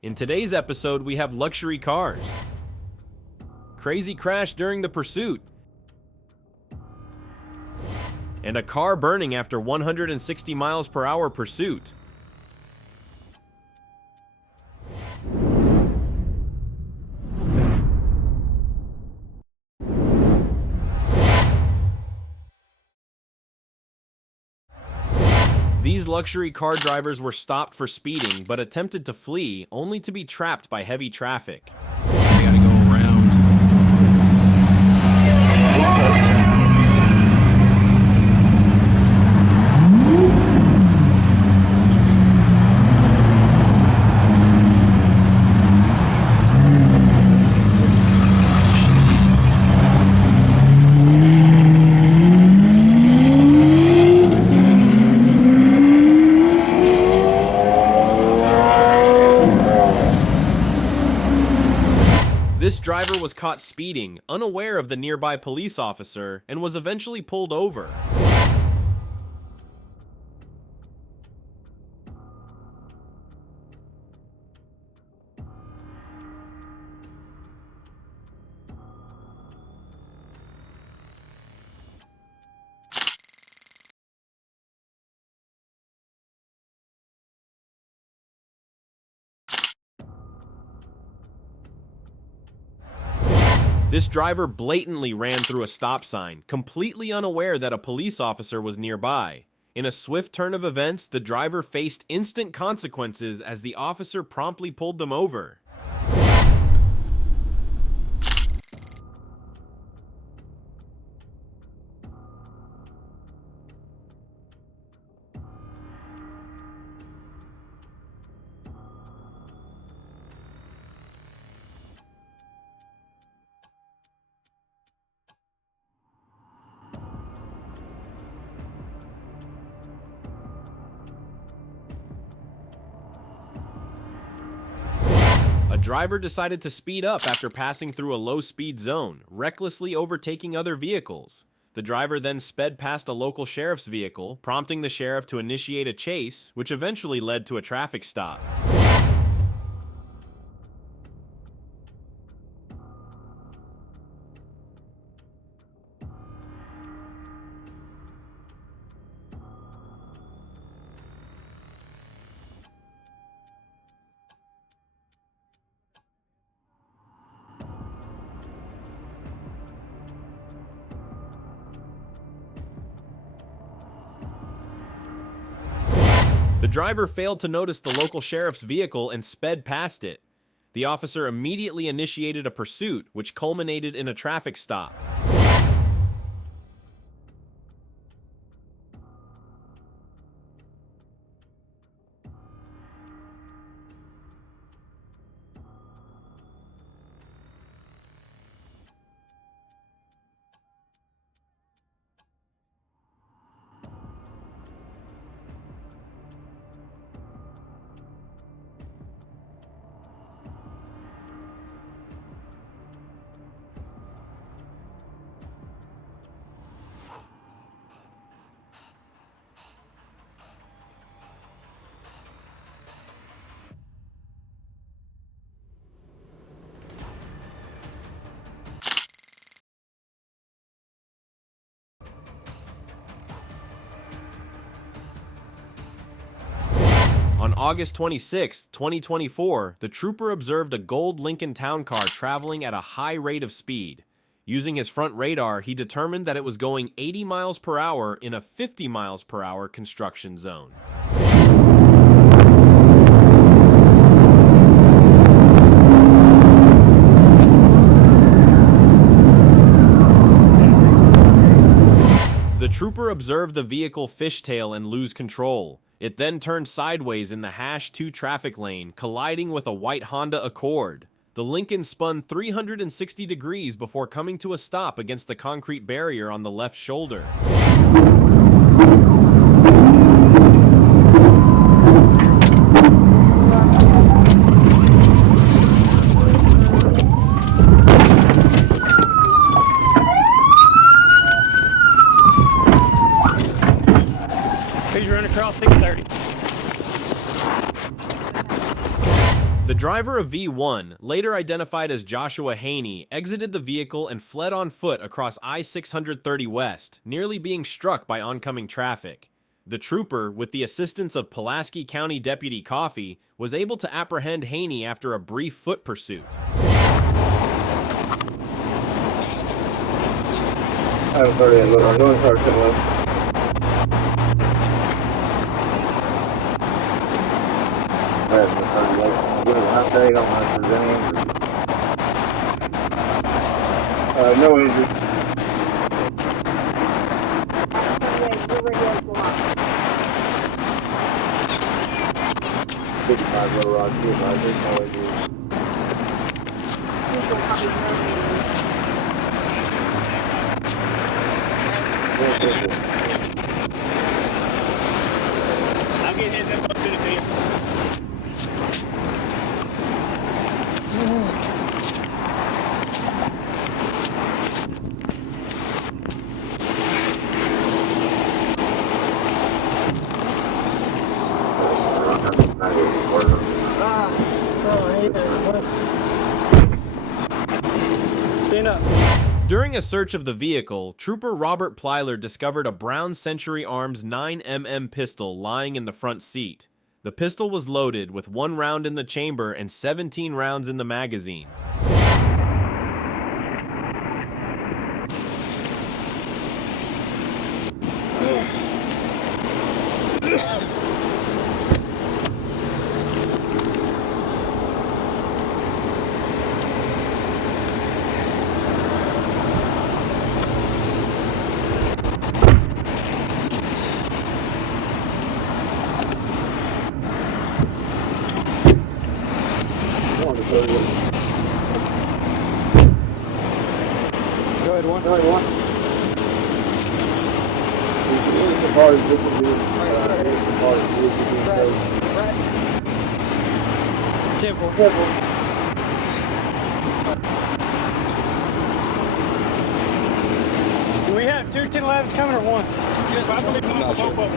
In today's episode, we have luxury cars, crazy crash during the pursuit, and a car burning after 160 miles per hour pursuit. These luxury car drivers were stopped for speeding but attempted to flee, only to be trapped by heavy traffic. They gotta go around. This driver was caught speeding, unaware of the nearby police officer, and was eventually pulled over. This driver blatantly ran through a stop sign, completely unaware that a police officer was nearby. In a swift turn of events, the driver faced instant consequences as the officer promptly pulled them over. A driver decided to speed up after passing through a low-speed zone, recklessly overtaking other vehicles. The driver then sped past a local sheriff's vehicle, prompting the sheriff to initiate a chase, which eventually led to a traffic stop. The driver failed to notice the local sheriff's vehicle and sped past it. The officer immediately initiated a pursuit, which culminated in a traffic stop. On August 26, 2024, the trooper observed a gold Lincoln Town Car traveling at a high rate of speed. Using his front radar, he determined that it was going 80 miles per hour in a 50 miles per hour construction zone. The trooper observed the vehicle fishtail and lose control. It then turned sideways in the #2 traffic lane, colliding with a white Honda Accord. The Lincoln spun 360 degrees before coming to a stop against the concrete barrier on the left shoulder. He's running across 630. The driver driver of V1, later identified as Joshua Haney, exited the vehicle and fled on foot across I-630 West, nearly being struck by oncoming traffic. The trooper, with the assistance of Pulaski County Deputy Coffey, was able to apprehend Haney after a brief foot pursuit. No injuries. I'll get his info to the team. Stand up. During a search of the vehicle, Trooper Robert Plyler discovered a Brown Century Arms 9mm pistol lying in the front seat. The pistol was loaded with 1 round in the chamber and 17 rounds in the magazine. Go ahead, one. Temple. Do we have 2 10-11s coming or one? Yes, I believe I'm both of them.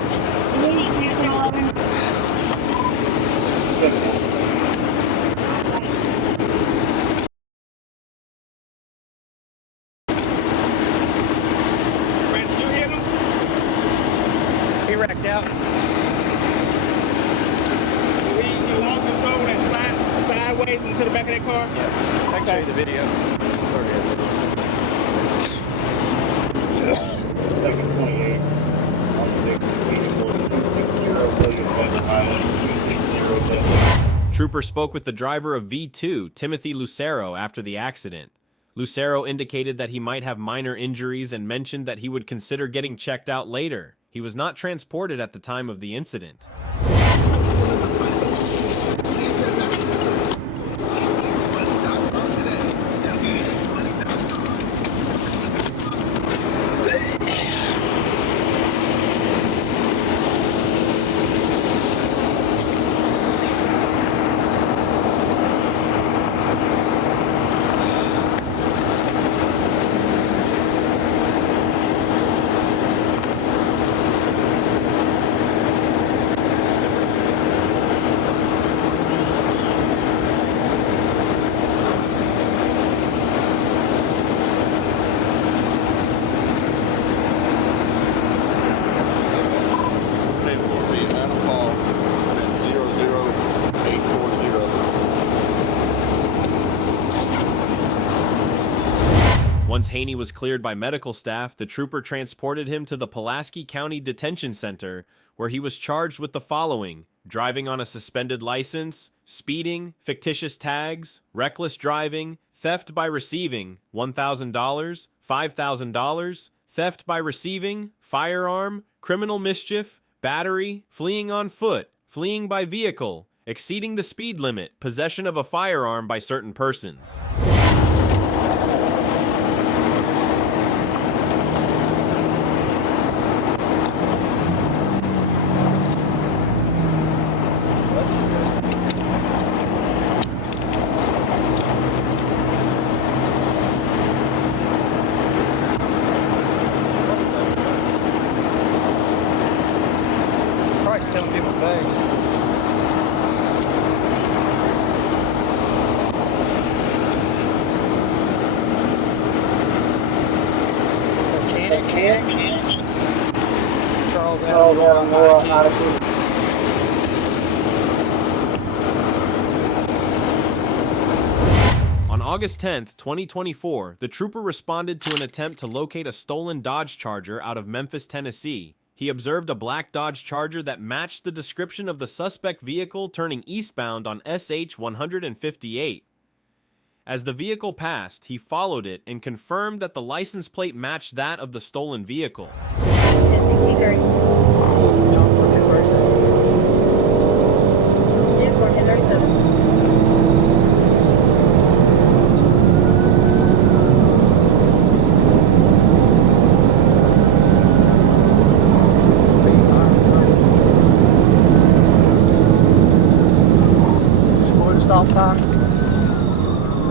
Brandon, you hit him? He wrecked out. He lost control and slide sideways into the back of that car? Yeah. I can show you the video. Second 28. Trooper spoke with the driver of V2, Timothy Lucero, after the accident. Lucero indicated that he might have minor injuries and mentioned that he would consider getting checked out later. He was not transported at the time of the incident. Once Haney was cleared by medical staff, the trooper transported him to the Pulaski County Detention Center, where he was charged with the following: driving on a suspended license, speeding, fictitious tags, reckless driving, theft by receiving, $1,000, $5,000, theft by receiving, firearm, criminal mischief, battery, fleeing on foot, fleeing by vehicle, exceeding the speed limit, possession of a firearm by certain persons. Telling people thanks. On August 10th, 2024, the trooper responded to an attempt to locate a stolen Dodge Charger out of Memphis, Tennessee. He observed a black Dodge Charger that matched the description of the suspect vehicle turning eastbound on SH 158. As the vehicle passed, he followed it and confirmed that the license plate matched that of the stolen vehicle. Stop sign.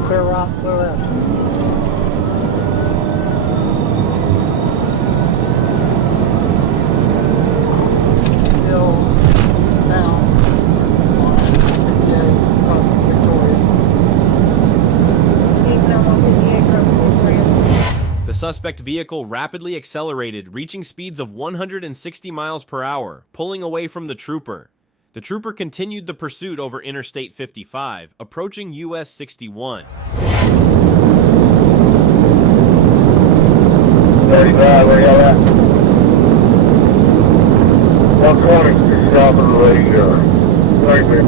Clear right, clear left. Still eastbound on 58 across Victoria. The suspect vehicle rapidly accelerated, reaching speeds of 160 miles per hour, pulling away from the trooper. The trooper continued the pursuit over Interstate 55, approaching US 61. 35, where y'all at? 120, stop and ready, Thank you.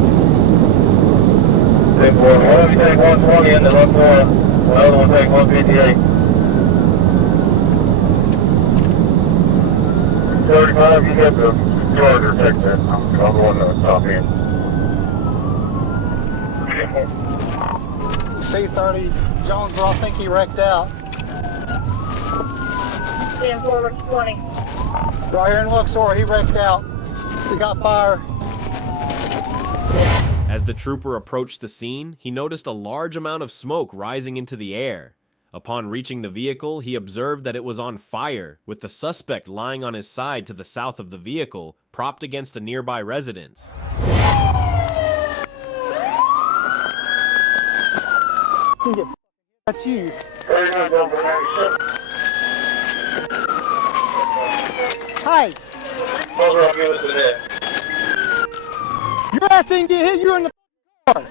Take one of you take 120 in the left corner, the other one take 158. 35, you get the Charger, take that. I'm going to stop in. C30, Jonesboro, I think he wrecked out. 10-4-20. Right here in Luxor, he wrecked out. He got fire. As the trooper approached the scene, he noticed a large amount of smoke rising into the air. Upon reaching the vehicle, he observed that it was on fire, with the suspect lying on his side to the south of the vehicle, propped against a nearby residence. That's you. Hey, your ass didn't get hit, you're in the car.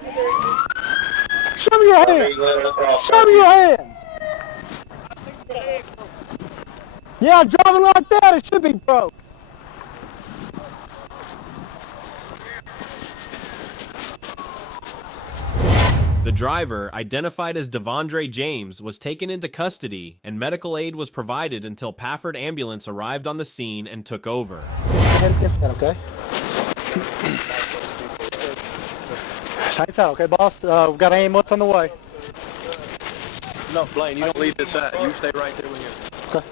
Show me your hands. Show me your hands. Yeah, driving like that, it should be broke. The driver, identified as Devondre James, was taken into custody, and medical aid was provided until Pafford Ambulance arrived on the scene and took over. Okay. Hang tight, okay, boss? We've got an ambulance on the way. No, Blaine, you don't leave this side. You stay right there with him. Okay.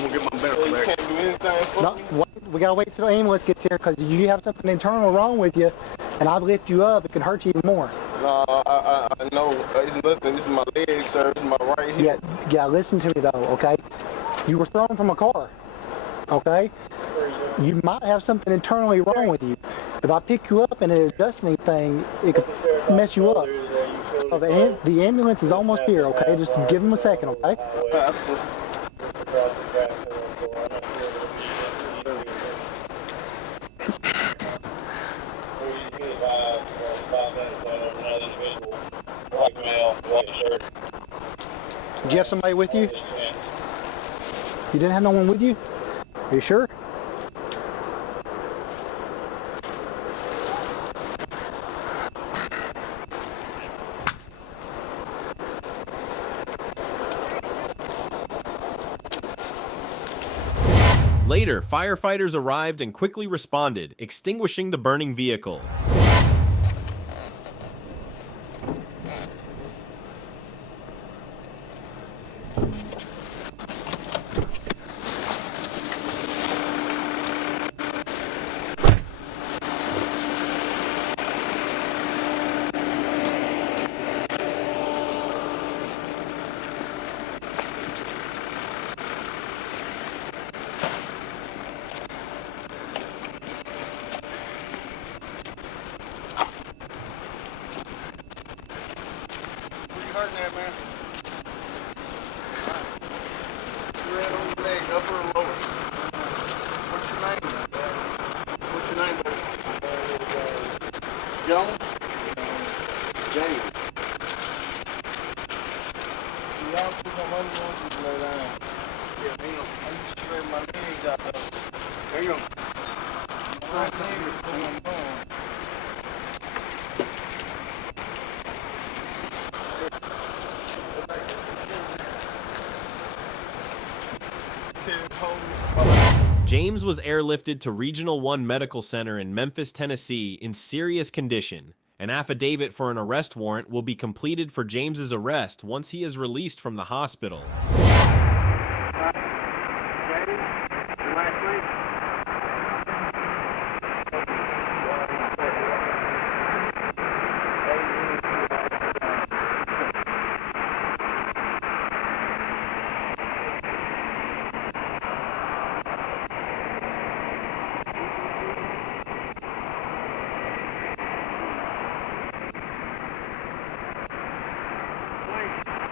We'll get my barrel back. No, we gotta wait till the ambulance gets here because you have something internal wrong with you, and I lift you up, it can hurt you even more. No, I know it's nothing. This is my leg, sir. This is my right hip. Yeah, listen to me though, okay? You were thrown from a car, okay? You might have something internally wrong with you. If I pick you up and it adjusts anything, it could mess you up. So the ambulance is almost here, okay? Just give them a second, okay? Did you have somebody with you? You didn't have no one with you? Are you sure? Later, firefighters arrived and quickly responded, extinguishing the burning vehicle. Jones? James. Y'all put some money on to lay down. Yeah, damn. I used to spread my legs out there. Damn. My legs are going on. James was airlifted to Regional 1 Medical Center in Memphis, Tennessee in serious condition. An affidavit for an arrest warrant will be completed for James's arrest once he is released from the hospital.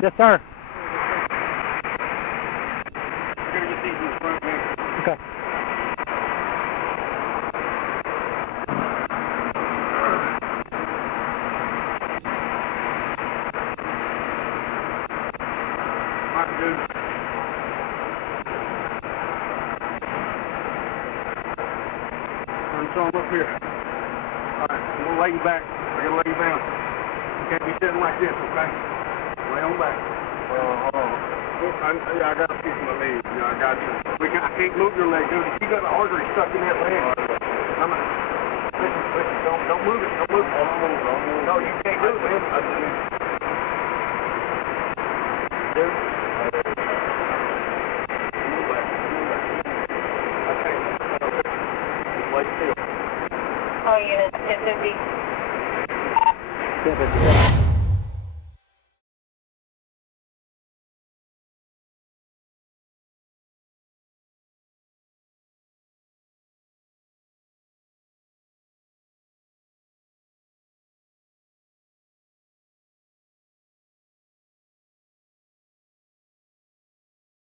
Yes, sir. Okay. Up here. Alright, I'm gonna lay you back. I gotta lay you down. You can't be sitting like this, okay? Lay on back. Hold on. I gotta fix my leg. Yeah, I got you. I can't move your leg, dude. You got an artery stuck in that leg. Listen, don't move it. Don't move it. Don't move. No, you can't do it, man. Dude. Move back. Okay. Just lay still. All units, 1050.